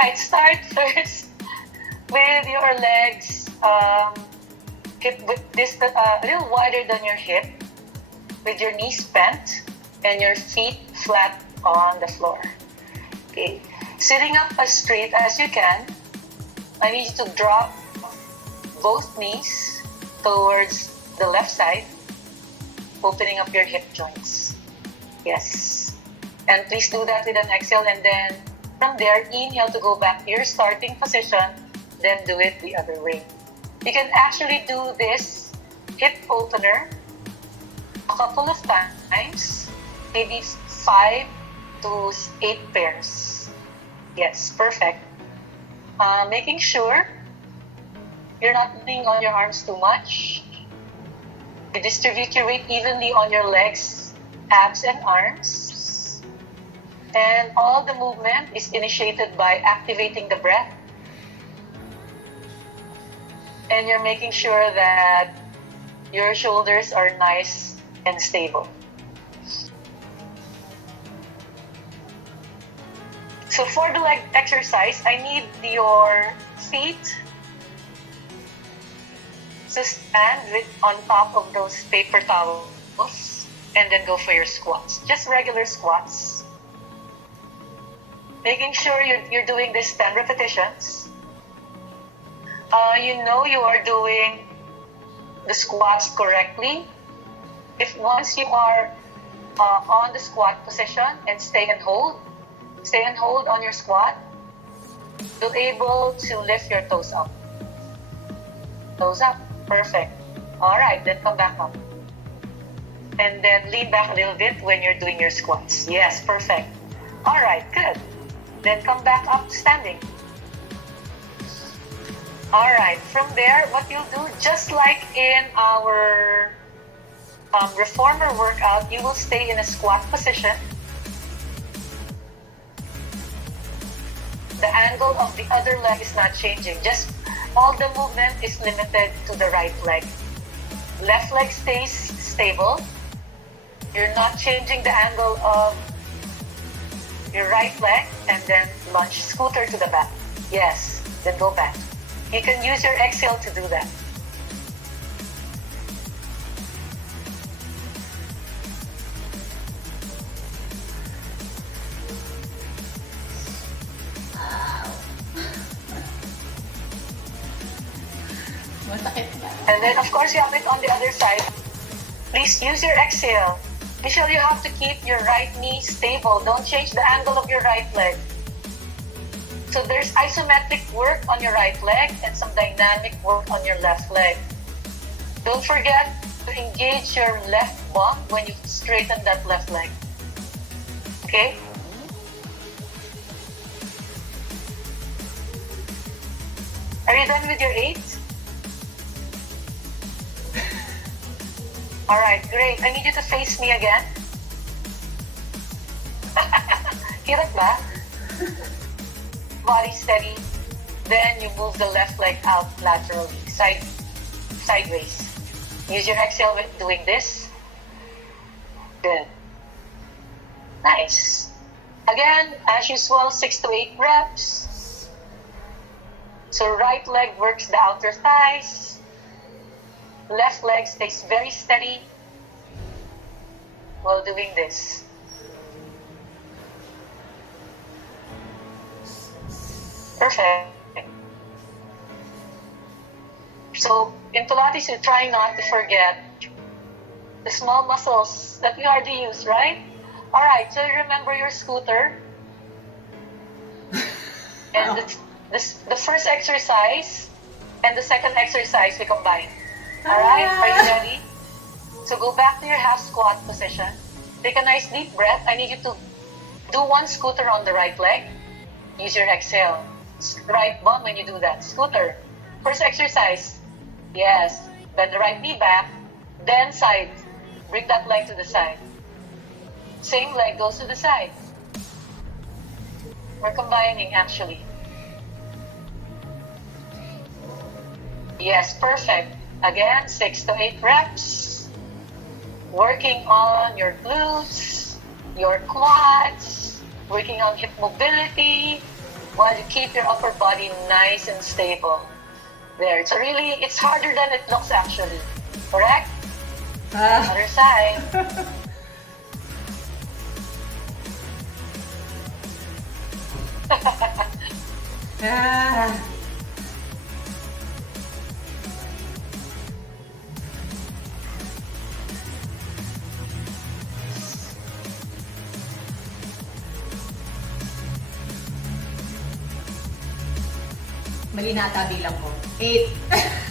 right, start first with your legs hip width distance, a little wider than your hip, with your knees bent and your feet flat on the floor. Okay, sitting up as straight as you can. I need you to drop both knees towards the left side, opening up your hip joints. Yes. And please do that with an exhale, and then from there, inhale to go back to your starting position, then do it the other way. You can actually do this hip opener a couple of times, maybe 5 to 8 pairs. Yes, perfect. Making sure you're not leaning on your arms too much. You distribute your weight evenly on your legs, abs, and arms. And all the movement is initiated by activating the breath. And you're making sure that your shoulders are nice and stable. So for the leg exercise, I need your feet to stand on top of those paper towels and then go for your squats. Just regular squats. Making sure you're doing this 10 repetitions. You know you are doing the squats correctly if once you are on the squat position and stay and hold on your squat, you'll be able to lift your toes up. Toes up, perfect. All right, then come back up. And then lean back a little bit when you're doing your squats. Yes, perfect. All right, good. Then come back up standing. All right, from there, what you'll do, just like in our reformer workout, you will stay in a squat position. The angle of the other leg is not changing. Just all the movement is limited to the right leg. Left leg stays stable. You're not changing the angle of your right leg, and then lunge, scooter to the back. Yes, then go back. You can use your exhale to do that. And then, of course, you have it on the other side. Please use your exhale. Be sure you have to keep your right knee stable. Don't change the angle of your right leg. So there's isometric work on your right leg and some dynamic work on your left leg. Don't forget to engage your left bump when you straighten that left leg. Okay? Are you done with your 8? All right, great. I need you to face me again. Hirap ba? Body steady. Then you move the left leg out laterally, sideways. Use your exhale when doing this. Good. Nice. Again, as usual, 6 to 8 reps. So right leg works the outer thighs. Left leg stays very steady while doing this. Perfect. So in Pilates, you try not to forget the small muscles that we hardly use, right? All right, so you remember your scooter. And the first exercise and the second exercise we combine. All right, are you ready? So go back to your half squat position. Take a nice deep breath. I need you to do one scooter on the right leg. Use your exhale. Right bum when you do that. Scooter. First exercise. Yes. Bend the right knee back. Then side. Bring that leg to the side. Same leg goes to the side. We're combining actually. Yes, perfect. Again, 6 to 8 reps. Working on your glutes, your quads, working on hip mobility, while you keep your upper body nice and stable. There. So really, it's harder than it looks actually. Correct? Other side. Mali na ata bilang ko. 8.